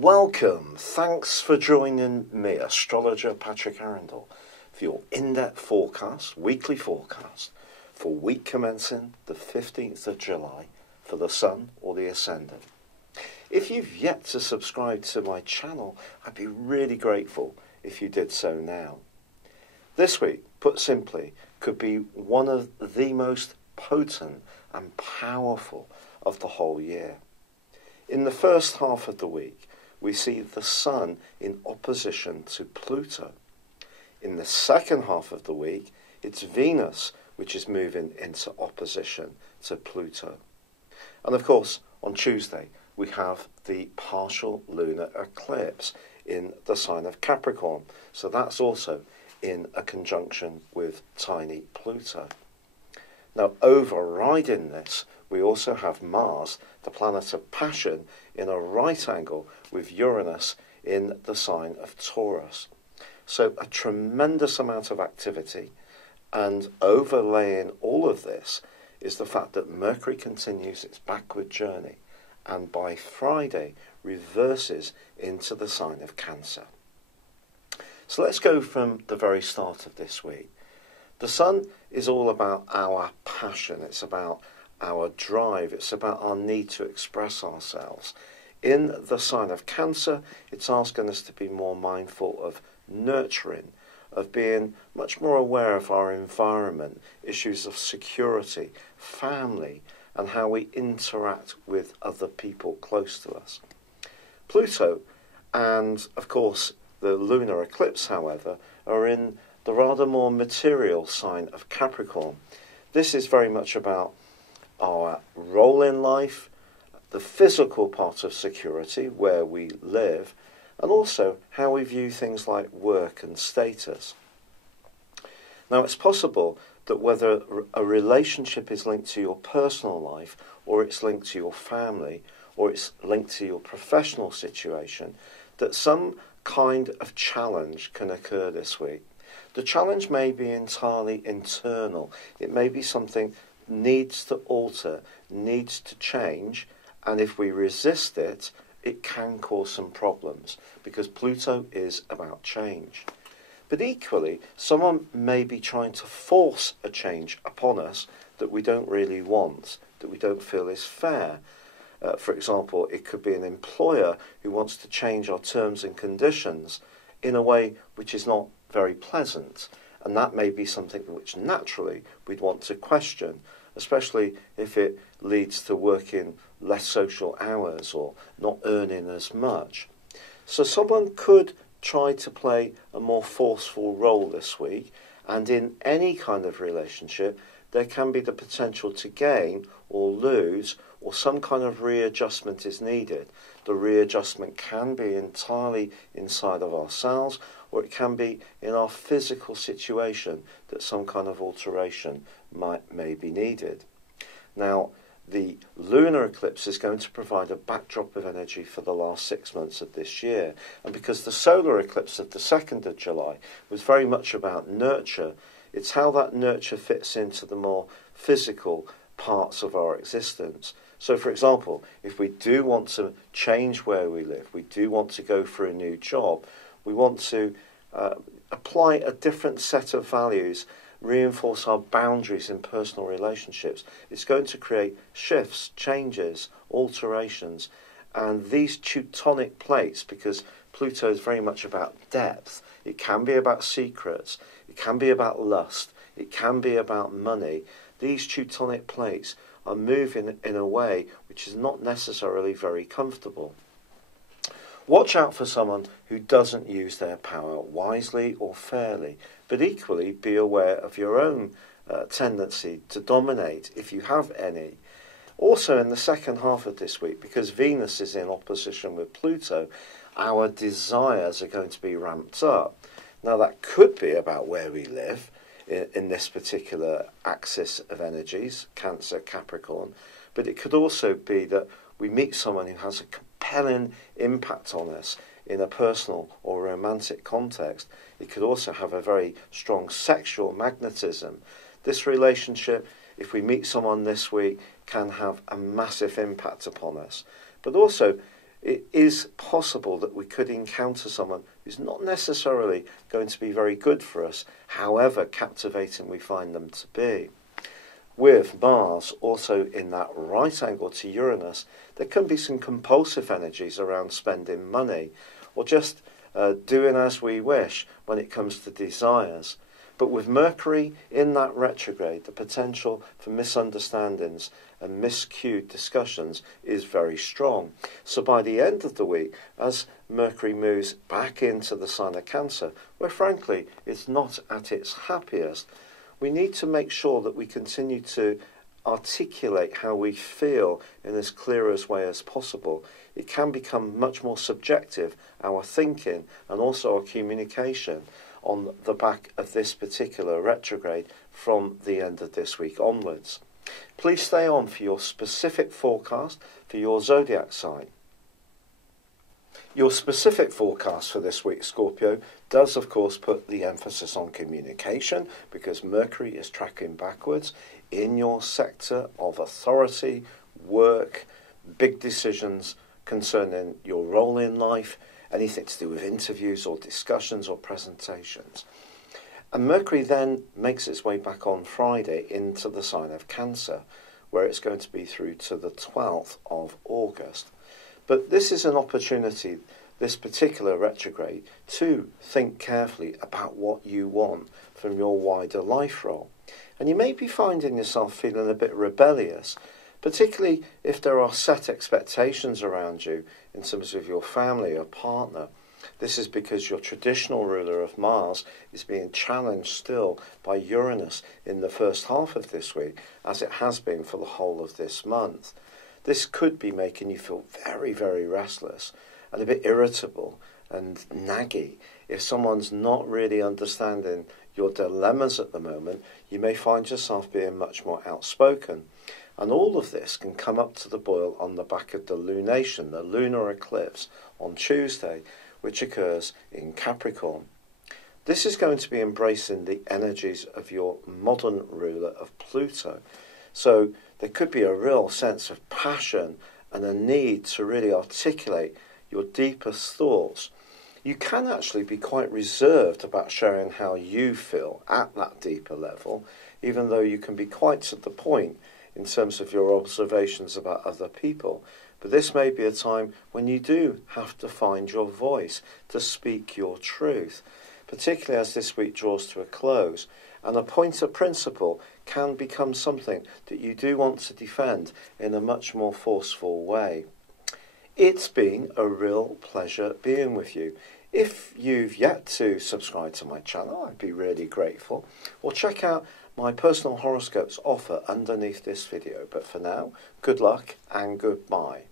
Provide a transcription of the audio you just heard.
Welcome. Thanks for joining me, astrologer Patrick Arundell, for your in-depth forecast, weekly forecast, for week commencing the 15th of July for the Sun or the Ascendant. If you've yet to subscribe to my channel, I'd be really grateful if you did so now. This week, put simply, could be one of the most potent and powerful of the whole year. In the first half of the week, we see the Sun in opposition to Pluto. In the second half of the week, it's Venus which is moving into opposition to Pluto. And of course, on Tuesday, we have the partial lunar eclipse in the sign of Capricorn. So that's also in a conjunction with tiny Pluto. Now, overriding this, we also have Mars, the planet of passion, in a right angle with Uranus in the sign of Taurus. So a tremendous amount of activity, and overlaying all of this is the fact that Mercury continues its backward journey and by Friday reverses into the sign of Cancer. So let's go from the very start of this week. The Sun is all about our passion, it's about our drive, it's about our need to express ourselves. In the sign of Cancer, it's asking us to be more mindful of nurturing, of being much more aware of our environment, issues of security, family, and how we interact with other people close to us. Pluto and, of course, the lunar eclipse, however, are in the rather more material sign of Capricorn. This is very much about our role in life, the physical part of security, where we live, and also how we view things like work and status. Now, it's possible that whether a relationship is linked to your personal life, or it's linked to your family, or it's linked to your professional situation, that some kind of challenge can occur this week. The challenge may be entirely internal. It may be something needs to alter, needs to change, and if we resist it, it can cause some problems, because Pluto is about change. But equally, someone may be trying to force a change upon us that we don't really want, that we don't feel is fair. For example, it could be an employer who wants to change our terms and conditions in a way which is not very pleasant, and that may be something which naturally we'd want to question, especially if it leads to working less social hours or not earning as much. So someone could try to play a more forceful role this week, and in any kind of relationship there can be the potential to gain or lose, or some kind of readjustment is needed. The readjustment can be entirely inside of ourselves, or it can be in our physical situation that some kind of alteration may be needed. Now, the lunar eclipse is going to provide a backdrop of energy for the last 6 months of this year. And because the solar eclipse of the 2nd of July was very much about nurture, it's how that nurture fits into the more physical parts of our existence. So, for example, if we do want to change where we live, we do want to go for a new job, we want to apply a different set of values, reinforce our boundaries in personal relationships, it's going to create shifts, changes, alterations. And these Teutonic plates, because Pluto is very much about depth, it can be about secrets, it can be about lust, it can be about money. These Teutonic plates are moving in a way which is not necessarily very comfortable. Watch out for someone who doesn't use their power wisely or fairly, but equally be aware of your own tendency to dominate, if you have any. Also in the second half of this week, because Venus is in opposition with Pluto, our desires are going to be ramped up. Now that could be about where we live in this particular axis of energies, Cancer, Capricorn, but it could also be that we meet someone who has a compelling impact on us in a personal or romantic context. It could also have a very strong sexual magnetism. This relationship, if we meet someone this week, can have a massive impact upon us. But also, it is possible that we could encounter someone who's not necessarily going to be very good for us, however captivating we find them to be. With Mars also in that right angle to Uranus, there can be some compulsive energies around spending money or just doing as we wish when it comes to desires. But with Mercury in that retrograde, the potential for misunderstandings and miscued discussions is very strong. So by the end of the week, as Mercury moves back into the sign of Cancer, where frankly it's not at its happiest, we need to make sure that we continue to articulate how we feel in as clear a way as possible. It can become much more subjective, our thinking and also our communication, on the back of this particular retrograde from the end of this week onwards. Please stay on for your specific forecast for your zodiac sign. Your specific forecast for this week, Scorpio, does of course put the emphasis on communication because Mercury is tracking backwards in your sector of authority, work, big decisions concerning your role in life, anything to do with interviews or discussions or presentations. And Mercury then makes its way back on Friday into the sign of Cancer, where it's going to be through to the 12th of August. But this is an opportunity, this particular retrograde, to think carefully about what you want from your wider life role. And you may be finding yourself feeling a bit rebellious, particularly if there are set expectations around you in terms of your family or partner. This is because your traditional ruler of Mars is being challenged still by Uranus in the first half of this week, as it has been for the whole of this month. This could be making you feel very, very restless and a bit irritable and naggy. If someone's not really understanding your dilemmas at the moment, you may find yourself being much more outspoken. And all of this can come up to the boil on the back of the lunation, the lunar eclipse, on Tuesday, which occurs in Capricorn. This is going to be embracing the energies of your modern ruler of Pluto. So there could be a real sense of passion and a need to really articulate your deepest thoughts. You can actually be quite reserved about sharing how you feel at that deeper level, even though you can be quite to the point in terms of your observations about other people. But this may be a time when you do have to find your voice to speak your truth, particularly as this week draws to a close. And a point of principle can become something that you do want to defend in a much more forceful way. It's been a real pleasure being with you. If you've yet to subscribe to my channel, I'd be really grateful. Or check out my personal horoscopes offer underneath this video. But for now, good luck and goodbye.